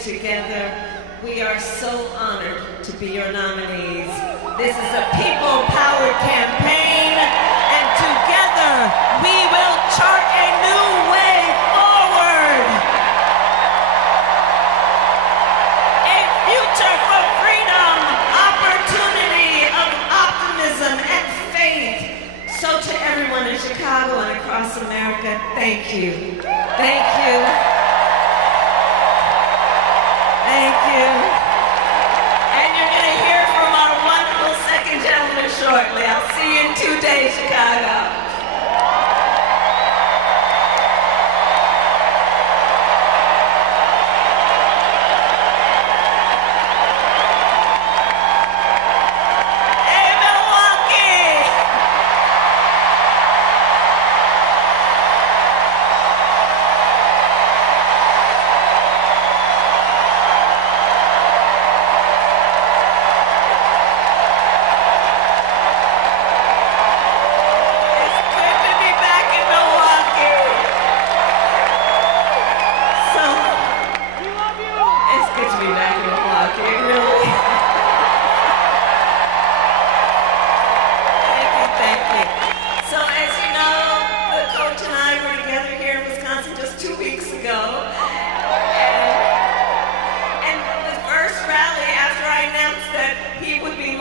together. We are so honored to be your nominees. This is a people-powered campaign, and together we will chart a new way forward. A future for freedom, opportunity, of optimism and faith. So to everyone in Chicago and across America, thank you. Thank you. Thank you. And you're going to hear from our wonderful second gentleman shortly. I'll see you in 2 days, Chicago. Hey, Milwaukee!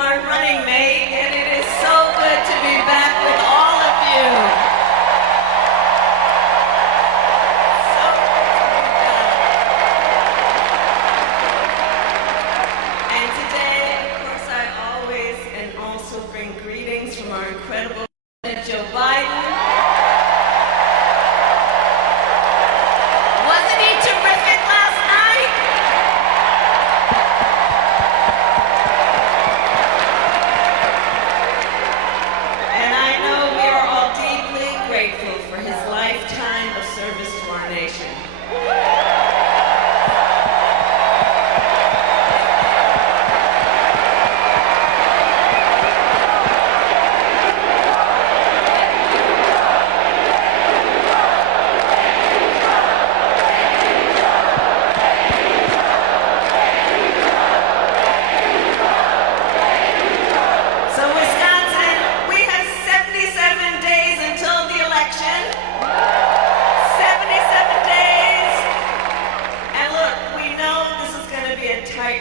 Running mate, and it is so good to be back with all of you. So good to be back. And today, of course, I always and also bring greetings from our incredible President Joe Biden. Wasn't he terrific last night? For his lifetime of service to our nation.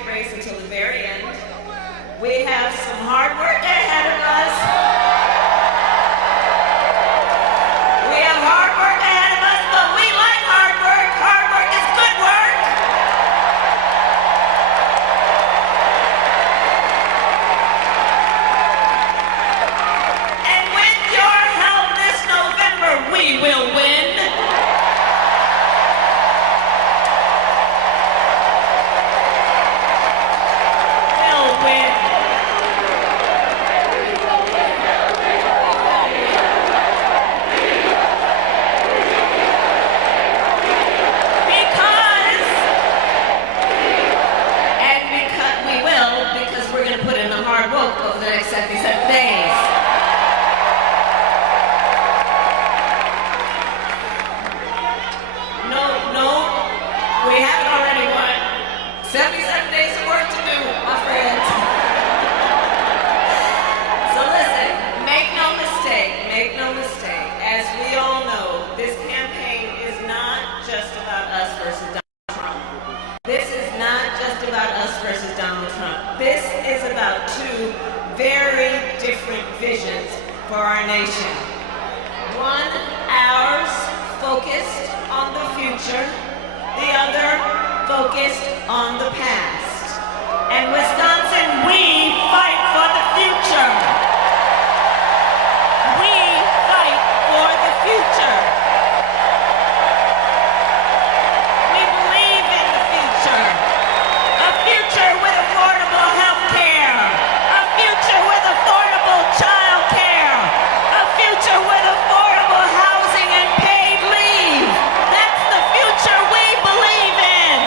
Race until the very end. We have some hard work ahead of us. We have hard work ahead of us, but we like hard work. Hard work is good work. And with your help this November, we will win. Over the next 77 days. No, we haven't already won. 77 days of work to do, my friends. So listen, make no mistake. As we all know, this campaign is not just about us versus Donald Trump. This is not just about us versus Donald Trump. This is about two very different visions for our nation. One, ours, focused on the future. The other, focused on the past. And Wisconsin, we fight for the future. We fight for the future. We believe in the future. A future with affordable health care. A future with affordable child care. A future with affordable housing and paid leave. That's the future we believe in.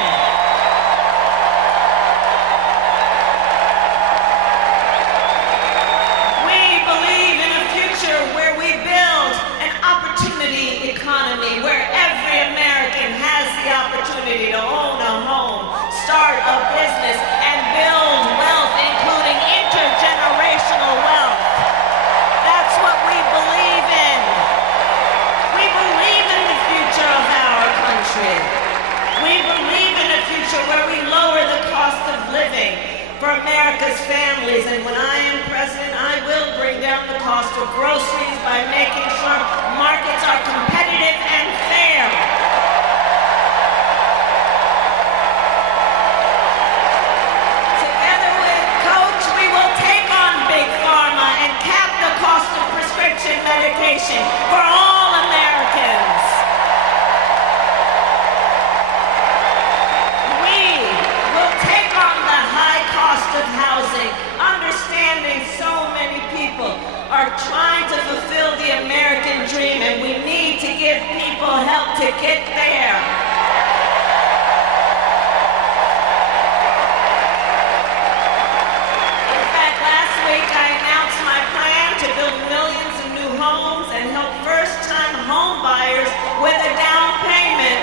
country. We believe in a future where we lower the cost of living for America's families, and when I am president, I will bring down the cost of groceries by making sure markets are competitive and fair. Together with Coach, we will take on Big Pharma and cap the cost of prescription medication for all Americans. We will take on the high cost of housing, understanding so many people are trying to fulfill the American dream, and we need to give people help to get there. In fact, last week I announced my plan to build millions of new homes and help first-time home buyers with a down payment.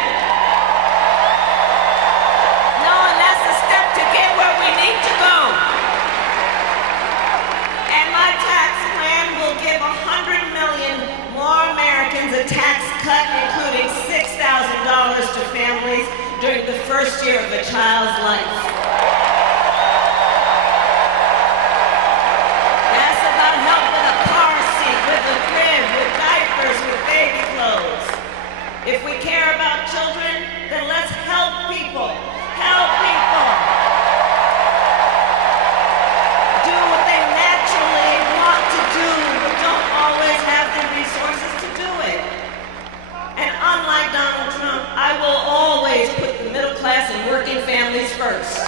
Knowing that's a step to get where we need to go. And my tax plan will give 100 million more Americans a tax cut, including $6,000 to families during the first year of a child's life. That's about help with a car seat, with a crib, with diapers, with baby clothes. If we care about children, then let's help people. Help people do what they naturally want to do, but don't always have the resources to do it. And unlike Donald Trump, I will always put the middle class and working families first.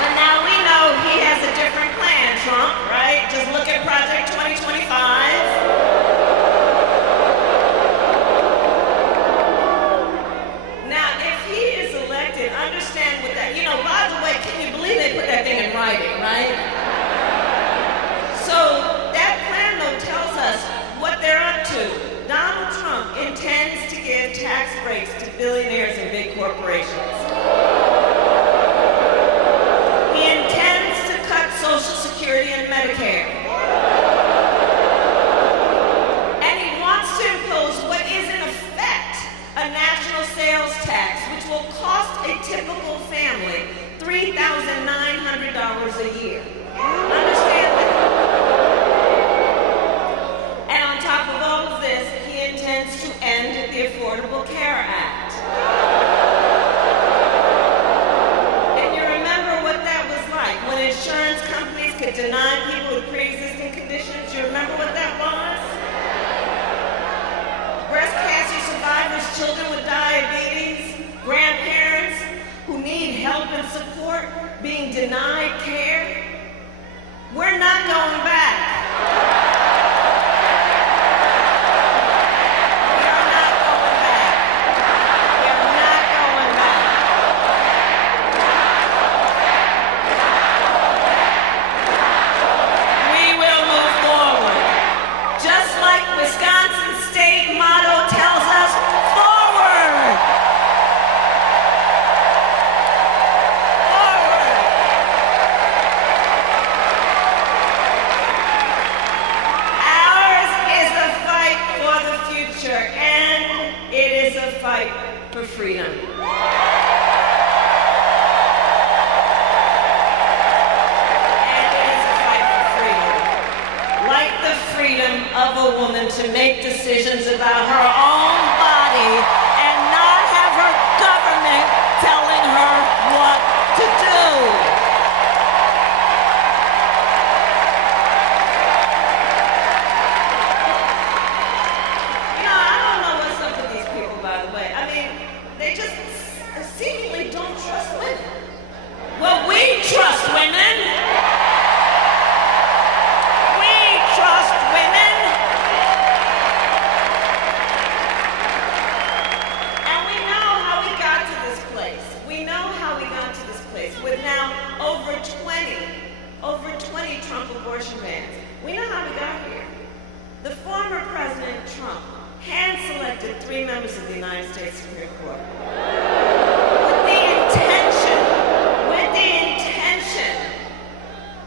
But now we know he has a different plan, Trump, right? Just look at Project 2025. Understand what that, by the way, can you believe they put that thing in writing, right? So that plan, though, tells us what they're up to. Donald Trump intends to give tax breaks to billionaires and big corporations. He intends to cut Social Security and Medicare. And he wants to impose what is in effect a national sales tax, which will cost a typical family $3,900 a year. Understand that? And on top of all of this, he intends to end the Affordable Care Act. And you remember what that was like when insurance companies could deny people with pre-existing conditions? You remember what that was? Breast cancer survivors, children with diabetes, grandparents who need help and support being denied care. We're not going back. We are not going back. We are not going back. We will move forward. Just like Wisconsin's state motto tells us, forward! Forward! Ours is a fight for the future, and it is a fight for freedom. Like the freedom of a woman to make decisions about her own body and not have her government telling her what to do. I don't know what's up with these people, by the way. I mean, they just seemingly don't trust women. Well, we trust women. Trust women. And we know how we got to this place. We know how we got to this place with now over 20 Trump abortion bans. We know how we got here. The former President Trump hand-selected 3 members of the United States Supreme Court with the intention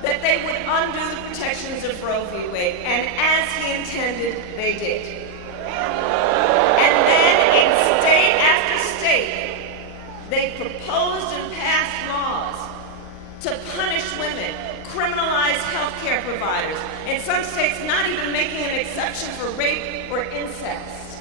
that they would undo the protection protections of Roe v. Wade, and as he intended, they did. And then in state after state, they proposed and passed laws to punish women, criminalize healthcare providers, in some states not even making an exception for rape or incest.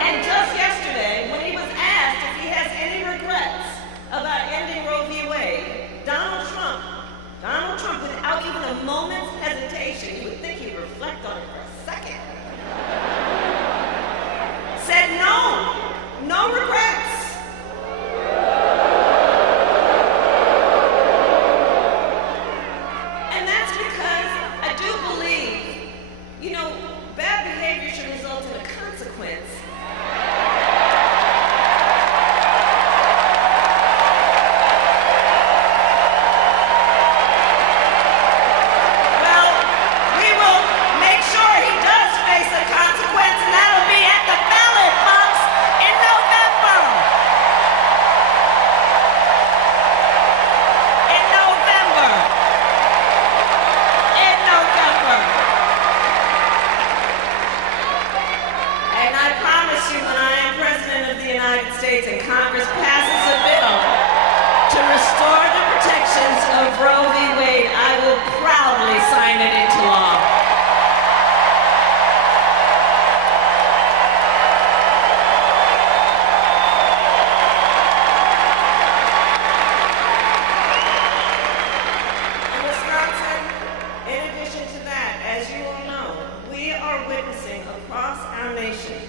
And just yesterday, when he was asked if he has any regrets about ending Roe v. Wade, Donald Trump, without even a moment's hesitation, you would think he'd reflect on it for a second, said no regrets. And that's because I do believe, bad behavior should result in a consequence. Well, we will make sure he does face a consequence, and that'll be at the ballot box in November. In November. And I promise you, when I am President of the United States and Congress passes a bill to restore the protections of Roe v. Wade, I will proudly sign it into law. In Wisconsin, in addition to that, as you all know, we are witnessing across our nation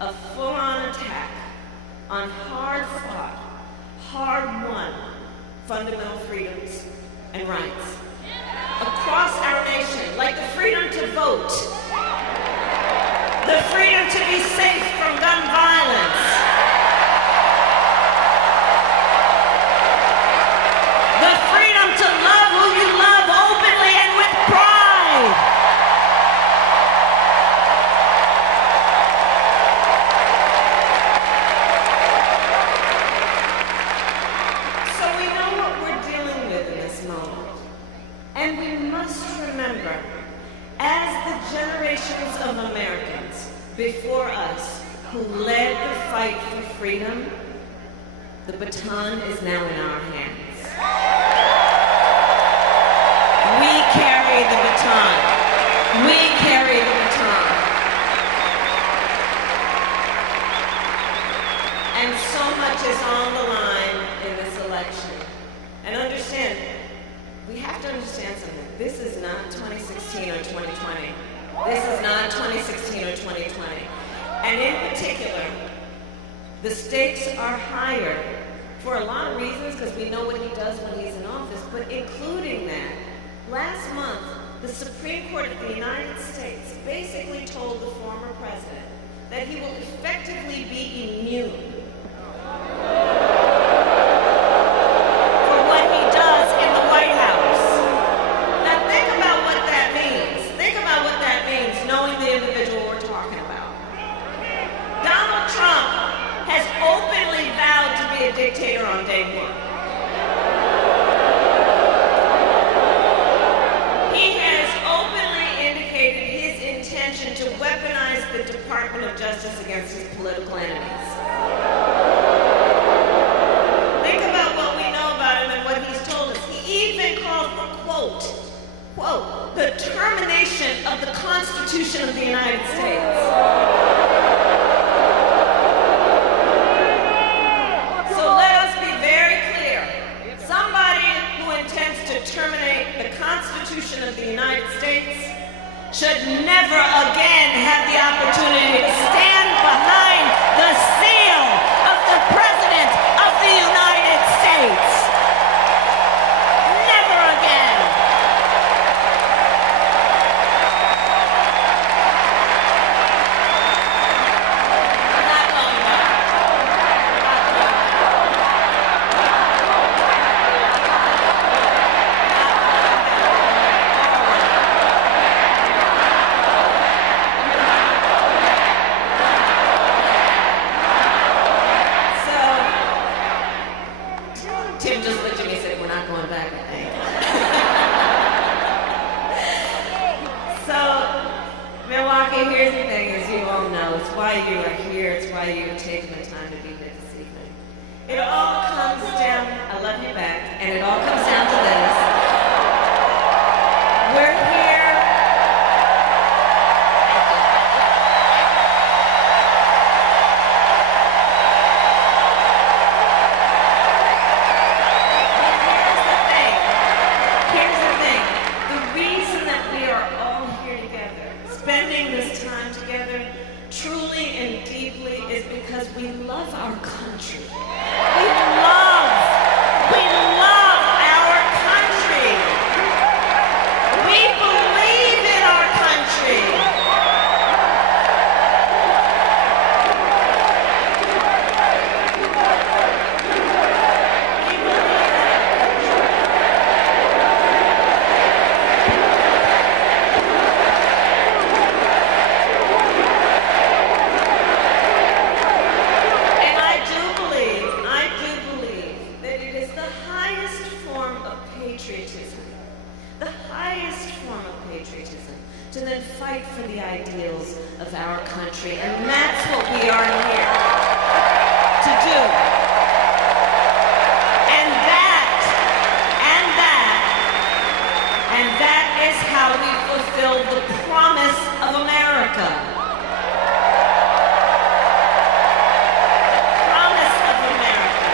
a full-on attack on hard-fought, hard-won fundamental freedoms and rights. Across our nation, like the freedom to vote, the freedom to be safe from gun violence, the freedom to love who you love openly and with pride. So we know what we're dealing with in this moment. And we must remember, as the generations of Americans before us who led the fight for freedom, the baton is now in our hands. We carry the baton. We carry the baton. And so much is on the line in this election. And understand, we have to understand something. This is not 2016 or 2020. This is not 2016 or 2020. And in particular, the stakes are higher for a lot of reasons, because we know what he does when he's in office, but including that, last month, the Supreme Court of the United States basically told the former president that he will effectively be immune for what he does in the White House. Now think about what that means. Think about what that means, knowing the individual we're talking about. Donald Trump has openly vowed to be a dictator on day one. He has openly indicated his intention to weaponize the Department of Justice against his political enemies. Think about what we know about him and what he's told us. He even called for, quote, the termination of the Constitution of the United States. So let us be very clear. Somebody who intends to terminate the Constitution of the United States should never again have the opportunity to stand behind the seal of the President of the United States. Never again. I'm not going back. why you are here. It's why you have taken the time to be here this evening. It all comes down, I love you back, and it all comes down to this. We're here. Here's the thing. The reason that we are all here together, spending this time together, truly and deeply, is because we love our country. We love our country. We believe in our country. And I do believe that it is the highest form of patriotism, to then fight for the ideals of our country. And that's what we are here to do. And that is how we fulfill the promise of America. The promise of America.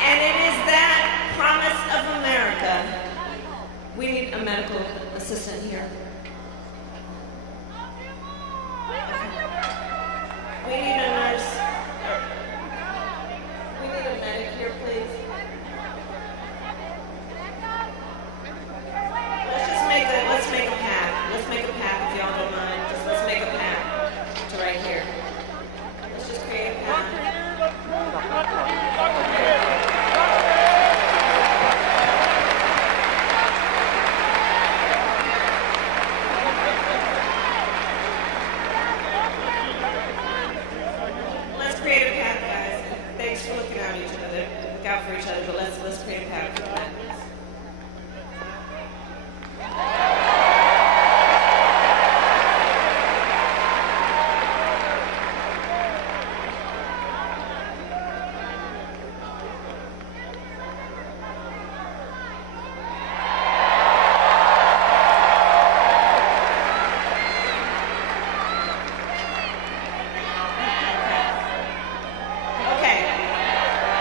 And it is that promise of America. We need a medical assistant here. We need a nurse. We need a medic here, please. Let's make a path. Let's make a path, if y'all don't mind. Let's make a path to right here. Let's just create a path. Let's create a path, guys. Thanks for looking out each other. Look out for each other, but let's create a path for that.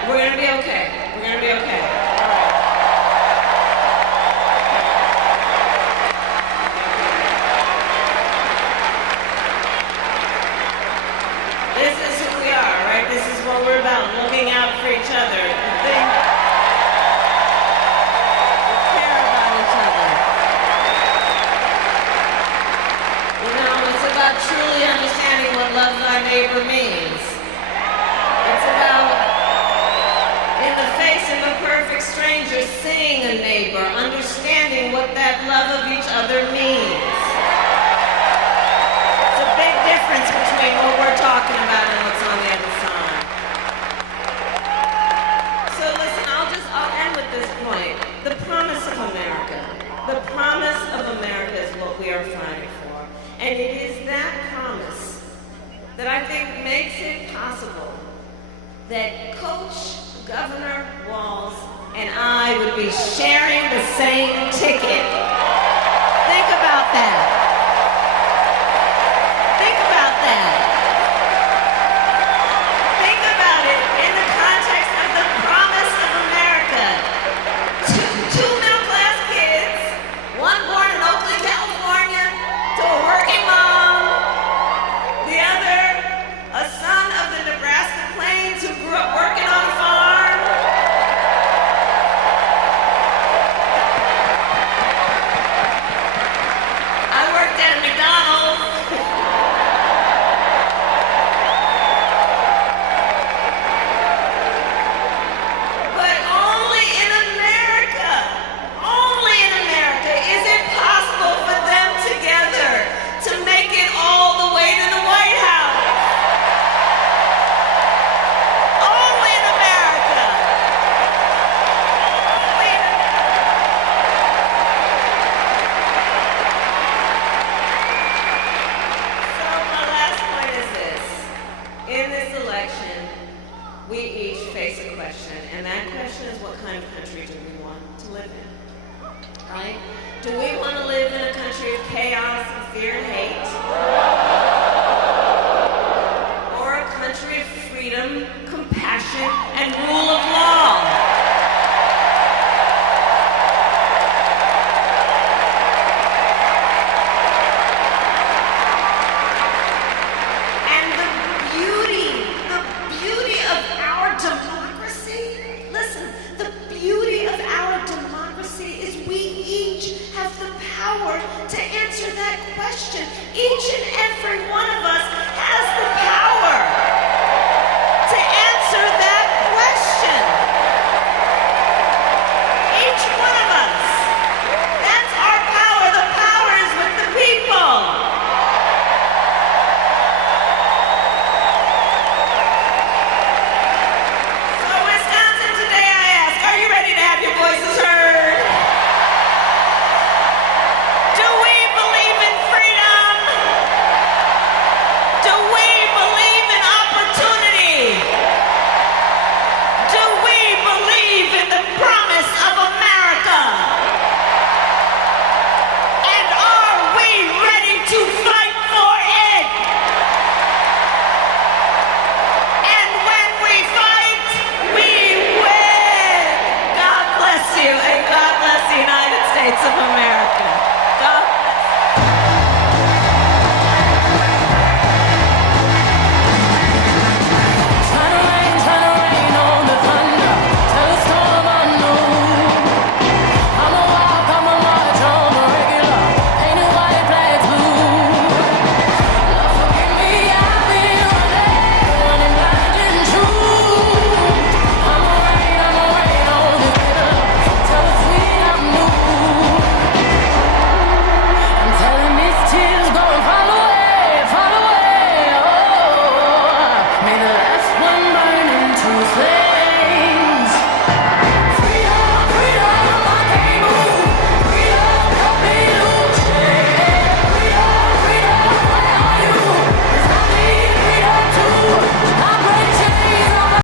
We're gonna be okay. We're gonna be okay. All right. This is who we are, right? This is what we're about, looking out for each other. We care about each other. You know, it's about truly understanding what love thy neighbor means. It's about, in the face of a perfect stranger, seeing a neighbor, understanding what that love of each other means. It's a big difference between what we're talking about and what's on the other side. So listen, I'll end with this point. The promise of America. The promise of America is what we are fighting for. And it is that promise that I think makes it possible that Coach Governor Walz and I would be sharing the same ticket. Think about that. Think about that. Think about it in the context of the promise of America. Two middle-class kids, one born in Oakland, California, to a working mom, the other a son of the Nebraska Plains who grew up working on a farm. fear and hate, or a country of freedom, compassion, and rule of law? And the beauty of our democracy, listen, the beauty of our democracy is we each have the power to answer that question. Each and every one of us